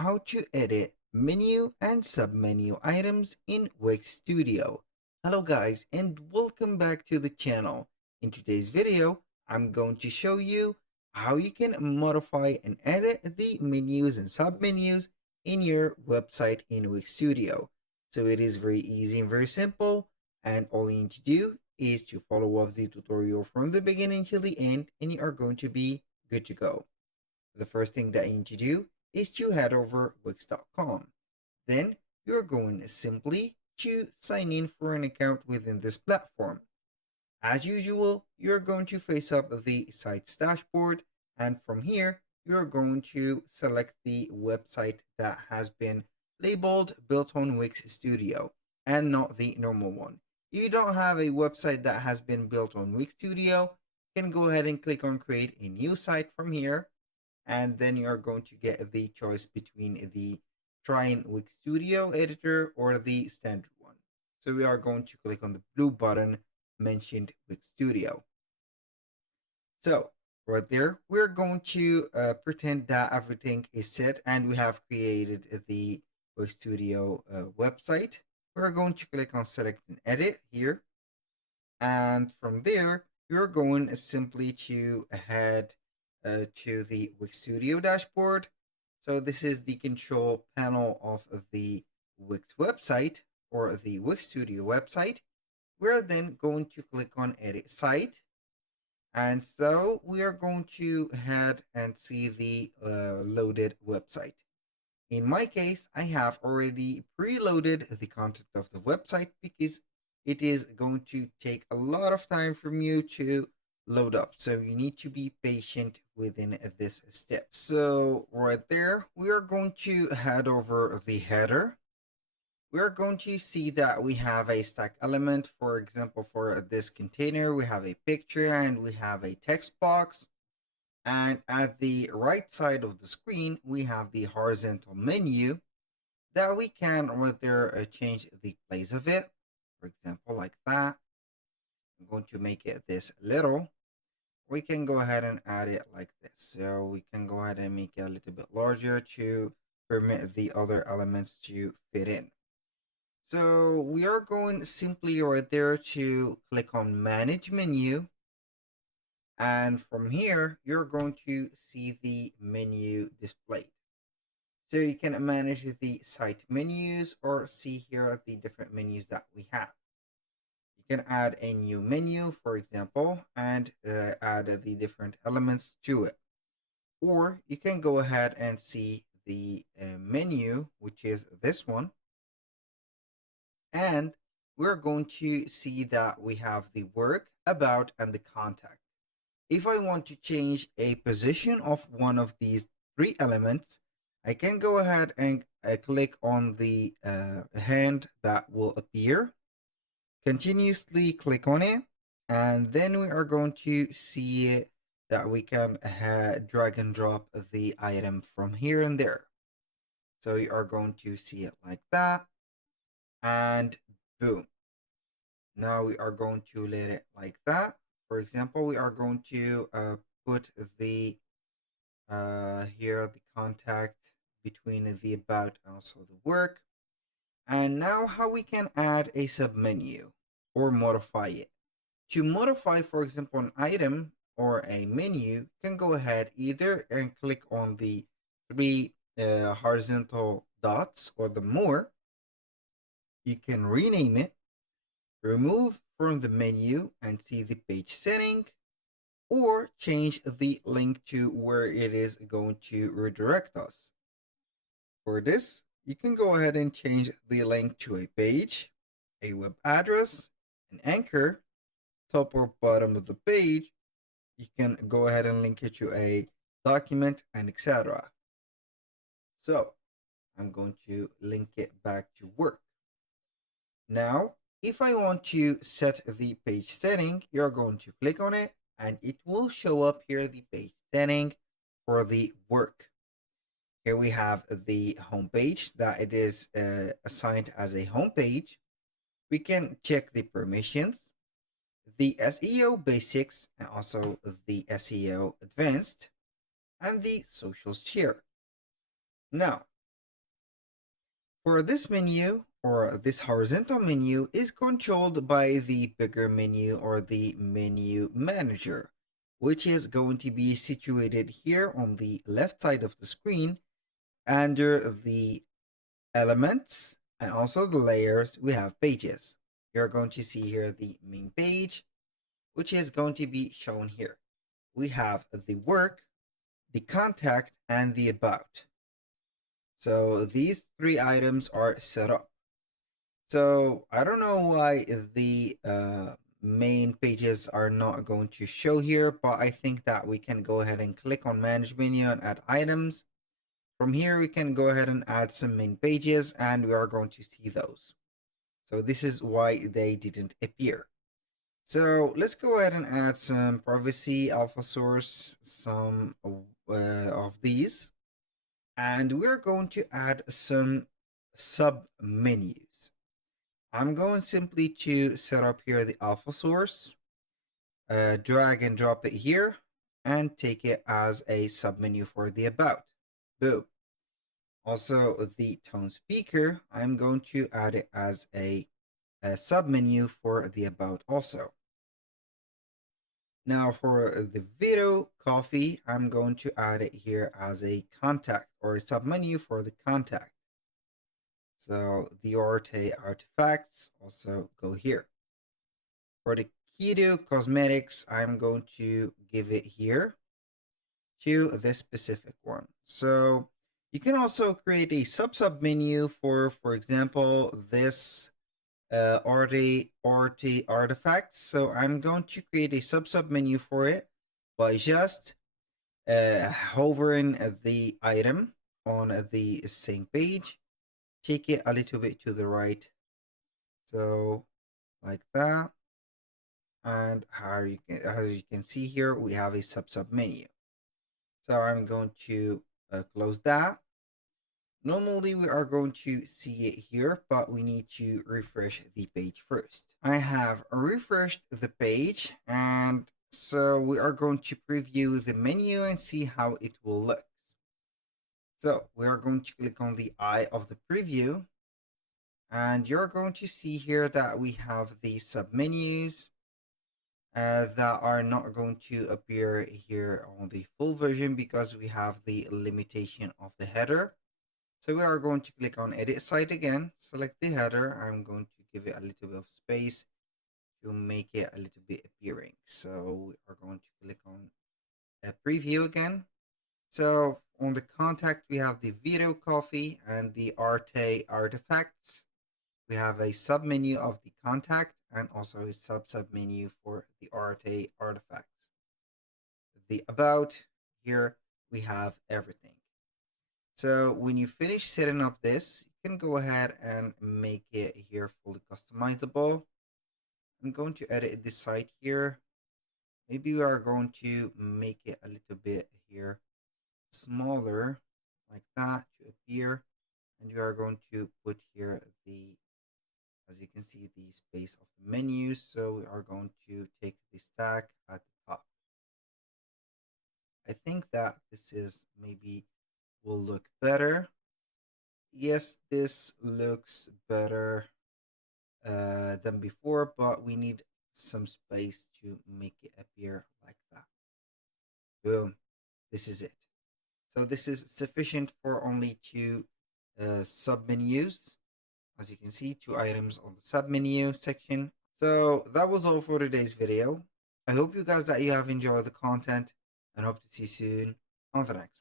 how to edit menu and submenu items in Wix Studio. Hello guys and welcome back to the channel. In today's video, I'm going to show you how you can modify and edit the menus and submenus in your website in Wix Studio. So it is very easy and very simple, and all you need to do is to follow up the tutorial from the beginning till the end and you are going to be good to go. The first thing that you need to do is to head over wix.com. Then you're going simply to sign in for an account within this platform. As usual, you're going to face up the site's dashboard, and from here, you're going to select the website that has been labeled built on Wix Studio and not the normal one. If you don't have a website that has been built on Wix Studio, you can go ahead and click on create a new site from here, and then you're going to get the choice between the Try Wix Studio editor or the standard one. So we are going to click on the blue button mentioned Wix Studio. So right there, we're going to pretend that everything is set and we have created the Wix Studio website. We're going to click on select and edit here. And from there, you're going simply to head to the Wix Studio dashboard. So this is the control panel of the Wix website or the Wix Studio website. We're then going to click on edit site. And so we are going to head and see the loaded website. In my case, I have already preloaded the content of the website because it is going to take a lot of time from you to load up. So you need to be patient within this step. So right there, we are going to head over the header. We're going to see that we have a stack element. For example, for this container, we have a picture and we have a text box. And at the right side of the screen, we have the horizontal menu that we can right there change the place of it. For example, like that. I'm going to make it this little. We can go ahead and add it like this. So we can go ahead and make it a little bit larger to permit the other elements to fit in. So we are going simply right there to click on manage menu. And from here, you're going to see the menu displayed. So you can manage the site menus or see here the different menus that we have. You can add a new menu, for example, and add the different elements to it. Or you can go ahead and see the menu, which is this one. And we're going to see that we have the work, about, and the contact. If I want to change a position of one of these three elements, I can go ahead and click on the hand that will appear, continuously click on it, and then we are going to see that we can drag and drop the item from here and there. So you are going to see it like that, and boom. Now we are going to let it like that. For example, we are going to put the here the contact between the about and also the work. And now how we can add a submenu or modify it. To modify, for example, an item or a menu, you can go ahead either and click on the three horizontal dots or the more. You can rename it, remove from the menu and see the page setting, or change the link to where it is going to redirect us. For this, you can go ahead and change the link to a page, a web address, an anchor, top or bottom of the page. You can go ahead and link it to a document and etc. So I'm going to link it back to work. Now, if I want to set the page setting, you're going to click on it and it will show up here the page setting for the work. Here we have the home page that it is assigned as a home page. We can check the permissions, the SEO basics, and also the SEO advanced, and the social share. Now, For this menu, or this horizontal menu, is controlled by the bigger menu or the menu manager, which is going to be situated here on the left side of the screen under the elements and also the layers. We have pages. You're going to see here the main page, which is going to be shown here. We have the work, the contact, and the about. So these three items are set up. So I don't know why the main pages are not going to show here, but I think that we can go ahead and click on Manage Menu and add items. From here, we can go ahead and add some main pages, and we are going to see those. So this is why they didn't appear. So let's go ahead and add some privacy alpha source, some of these. And we're going to add some sub menus. I'm going simply to set up here the alpha source, drag and drop it here, and take it as a submenu for the about. Boom. Also, the tone speaker, I'm going to add it as a submenu for the about also. Now for the video coffee, I'm going to add it here as a contact or a submenu for the contact. So the Arte artifacts also go here. For the keto cosmetics, I'm going to give it here to this specific one. So you can also create a sub menu for example, this Arte artifacts. So I'm going to create a sub menu for it by just hovering the item on the same page, take it a little bit to the right, so like that, and as you can see here, we have a sub menu. So I'm going to close that. Normally we are going to see it here, but we need to refresh the page first. I have refreshed the page, and so we are going to preview the menu and see how it will look. So we are going to click on the eye of the preview, and you're going to see here that we have the submenus that are not going to appear here on the full version because we have the limitation of the header. So we are going to click on edit site again, select the header. I'm going to give it a little bit of space to make it a little bit appearing. So we are going to click on a preview again. So on the contact, we have the video coffee and the Arte artifacts. We have a submenu of the contact and also a submenu for the Arte artifacts. The about, here we have everything. So when you finish setting up this, you can go ahead and make it here fully customizable. I'm going to edit this site here. Maybe we are going to make it a little bit here smaller like that to appear, and we are going to put here the, as you can see, the space of the menus. So we are going to take the stack at the top. I think that this is maybe will look better. Yes, this looks better than before, but we need some space to make it appear like that. Boom, this is it. So this is sufficient for only two submenus. As you can see, two items on the submenu section. So that was all for today's video. I hope you guys that you have enjoyed the content and hope to see you soon on the next.